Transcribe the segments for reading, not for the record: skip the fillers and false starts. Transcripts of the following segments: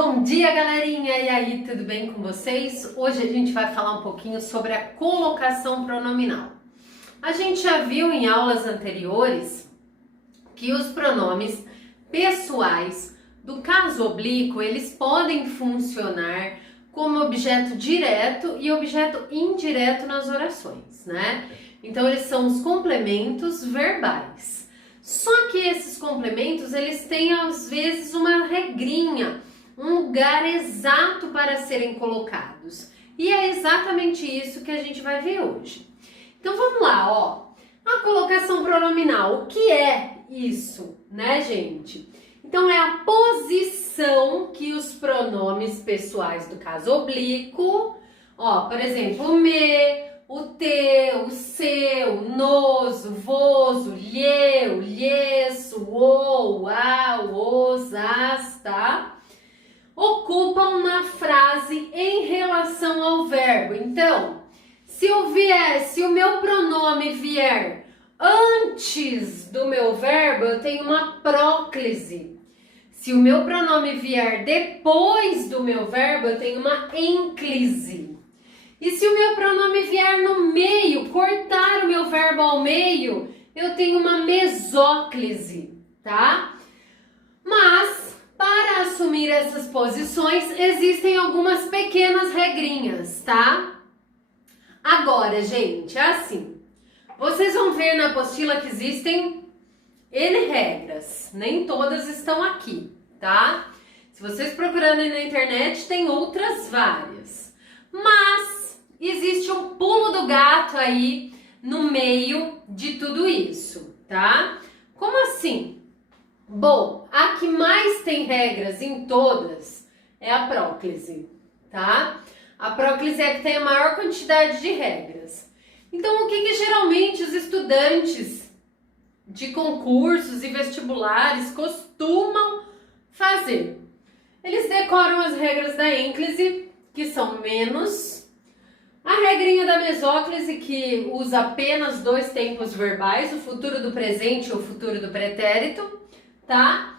Bom dia, galerinha! E aí, tudo bem com vocês? Hoje a gente vai falar um pouquinho sobre a colocação pronominal. A gente já viu em aulas anteriores que os pronomes pessoais do caso oblíquo, eles podem funcionar como objeto direto e objeto indireto nas orações, né? Então, eles são os complementos verbais. Só que esses complementos, eles têm às vezes uma regrinha, um lugar exato para serem colocados. E é exatamente isso que a gente vai ver hoje. Então vamos lá, ó. A colocação pronominal, o que é isso, né, gente? Então é a posição que os pronomes pessoais do caso oblíquo, ó, por exemplo, o me, o te, o seu, o nos, o vos, o lhe, o lhes, o o a, o os, as, tá? Ocupam na frase em relação ao verbo. Então, se o meu pronome vier antes do meu verbo, eu tenho uma próclise. Se o meu pronome vier depois do meu verbo, eu tenho uma ênclise. E se o meu pronome vier no meio, cortar o meu verbo ao meio, eu tenho uma mesóclise, tá? Mas para assumir essas posições, existem algumas pequenas regrinhas, tá? Agora, gente, é assim. Vocês vão ver na apostila que existem N regras. Nem todas estão aqui, tá? Se vocês procurarem na internet, tem outras várias. Mas existe um pulo do gato aí no meio de tudo isso, tá? Como assim? Bom, a que mais tem regras em todas é a próclise, tá? A próclise é a que tem a maior quantidade de regras. Então, o que geralmente os estudantes de concursos e vestibulares costumam fazer? Eles decoram as regras da ênclise, que são menos, a regrinha da mesóclise, que usa apenas dois tempos verbais, o futuro do presente e o futuro do pretérito, tá?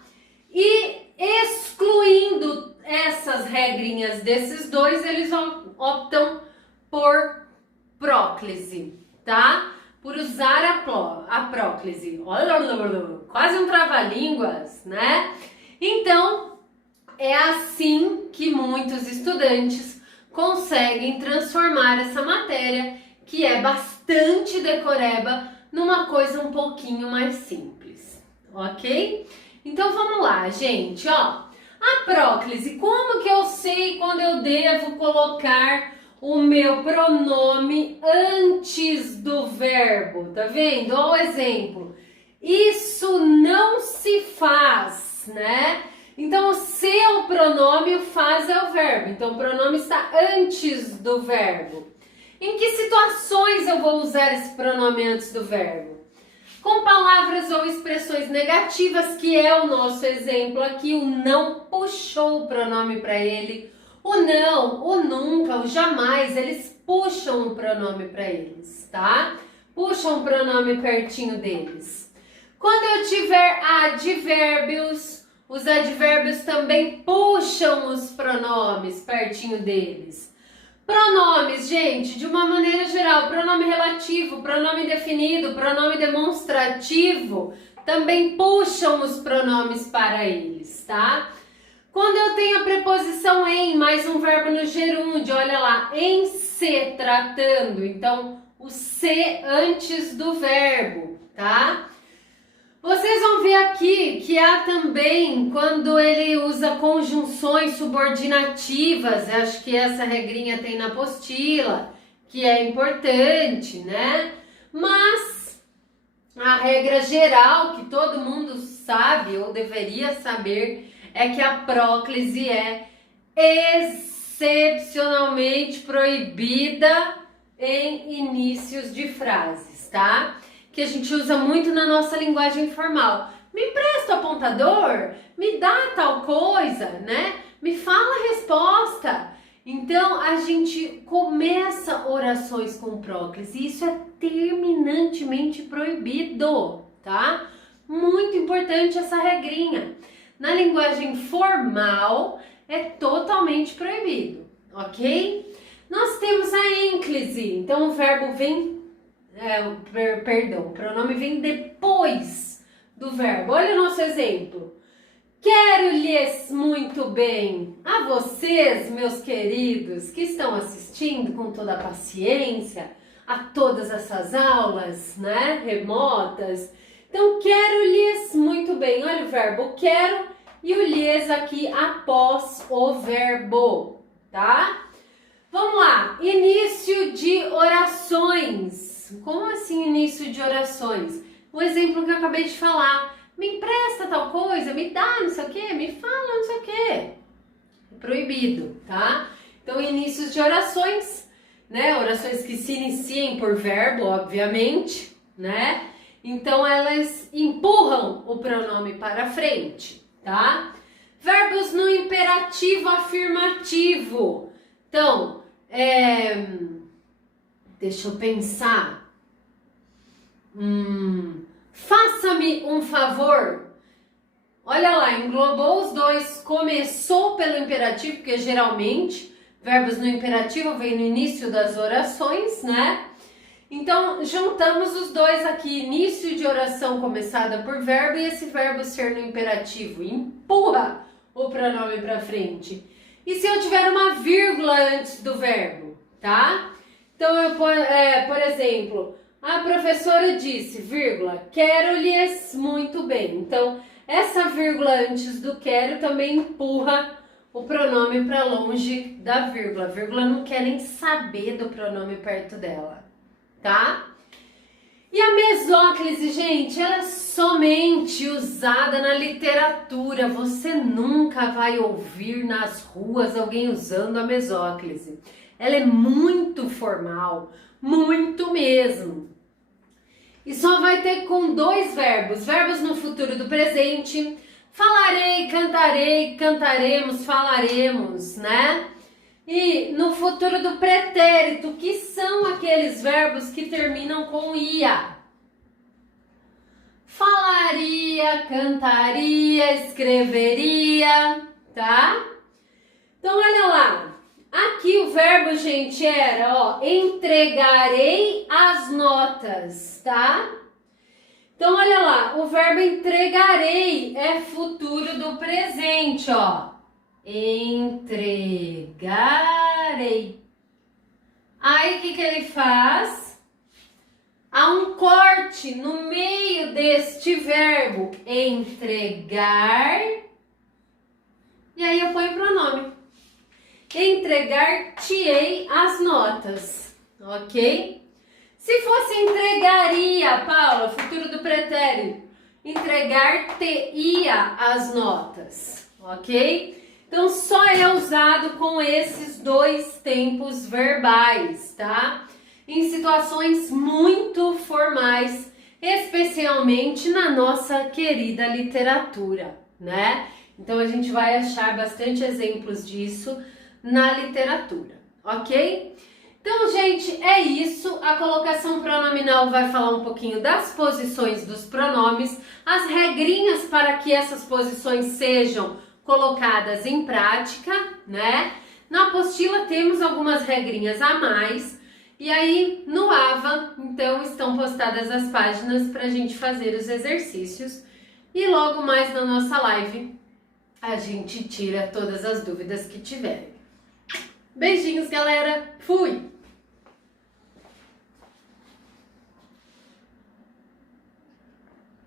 E excluindo essas regrinhas desses dois, eles optam por próclise, tá? Por usar a próclise. Quase um trava-línguas, né? Então, é assim que muitos estudantes conseguem transformar essa matéria, que é bastante decoreba, numa coisa um pouquinho mais simples, ok? Então vamos lá, gente, ó. A próclise, como que eu sei quando eu devo colocar o meu pronome antes do verbo? Tá vendo? Ó o exemplo. Isso não se faz, né? Então, o seu pronome, o faz é o verbo. Então, o pronome está antes do verbo. Em que situações eu vou usar esse pronome antes do verbo? Com palavras ou expressões negativas, que é o nosso exemplo aqui. O não puxou o pronome para ele. O não, o nunca, o jamais, eles puxam o pronome para eles, tá? Puxam o pronome pertinho deles. Quando eu tiver advérbios, os advérbios também puxam os pronomes pertinho deles. Pronomes, gente, de uma maneira geral, pronome relativo, pronome definido, pronome demonstrativo, também puxam os pronomes para eles, tá? Quando eu tenho a preposição em, mais um verbo no gerúndio, olha lá, em se tratando, então o se antes do verbo, tá? Vocês vão ver aqui que há também, quando ele usa conjunções subordinativas, acho que essa regrinha tem na apostila, que é importante, né? Mas a regra geral, que todo mundo sabe ou deveria saber, é que a próclise é excepcionalmente proibida em inícios de frases, tá? Que a gente usa muito na nossa linguagem formal. Me empresta o apontador, me dá tal coisa, né? Me fala a resposta. Então, a gente começa orações com próclise e isso é terminantemente proibido, tá? Muito importante essa regrinha. Na linguagem formal, é totalmente proibido, ok? Nós temos a ênclise, então o verbo vem, o pronome vem depois do verbo. Olha o nosso exemplo. Quero-lhes muito bem. A vocês, meus queridos, que estão assistindo com toda a paciência a todas essas aulas, né, remotas. Então, quero-lhes muito bem. Olha o verbo quero e o lhes aqui após o verbo, tá? Vamos lá. Início de orações. Como assim início de orações? O exemplo que eu acabei de falar. Me empresta tal coisa, me dá não sei o que, me fala não sei o que. É proibido, tá? Então, inícios de orações, né? Orações que se iniciem por verbo, obviamente, né? Então, elas empurram o pronome para frente, tá? Verbos no imperativo afirmativo. Então, deixa eu pensar. Faça-me um favor. Olha lá, englobou os dois. Começou pelo imperativo, porque geralmente verbos no imperativo vêm no início das orações, né? Então, juntamos os dois aqui. Início de oração começada por verbo e esse verbo ser no imperativo. Empurra o pronome para frente. E se eu tiver uma vírgula antes do verbo, tá? Então, por exemplo... A professora disse, vírgula, quero-lhes muito bem. Então, essa vírgula antes do quero também empurra o pronome para longe da vírgula. A vírgula não quer nem saber do pronome perto dela, tá? E a mesóclise, gente, ela é somente usada na literatura. Você nunca vai ouvir nas ruas alguém usando a mesóclise. Ela é muito formal, muito mesmo. E só vai ter com dois verbos. Verbos no futuro do presente. Falarei, cantarei, cantaremos, falaremos, né? E no futuro do pretérito, que são aqueles verbos que terminam com ia. Falaria, cantaria, escreveria, tá? Então, olha lá. Aqui o verbo, gente, era, ó, entregarei as notas, tá? Então, olha lá, o verbo entregarei é futuro do presente, ó. Entregarei. Aí, o que ele faz? Há um corte no meio deste verbo, entregar, e aí eu ponho o pronome. Entregar-te-ei as notas, ok? Se fosse entregaria, Paula, futuro do pretérito, entregar-te-ia as notas, ok? Então, só é usado com esses dois tempos verbais, tá? Em situações muito formais, especialmente na nossa querida literatura, né? Então, a gente vai achar bastante exemplos disso na literatura, ok? Então, gente, é isso. A colocação pronominal vai falar um pouquinho das posições dos pronomes, as regrinhas para que essas posições sejam colocadas em prática, né? Na apostila temos algumas regrinhas a mais e aí no AVA, então, estão postadas as páginas para a gente fazer os exercícios e logo mais na nossa live a gente tira todas as dúvidas que tiverem. Beijinhos, galera! Fui!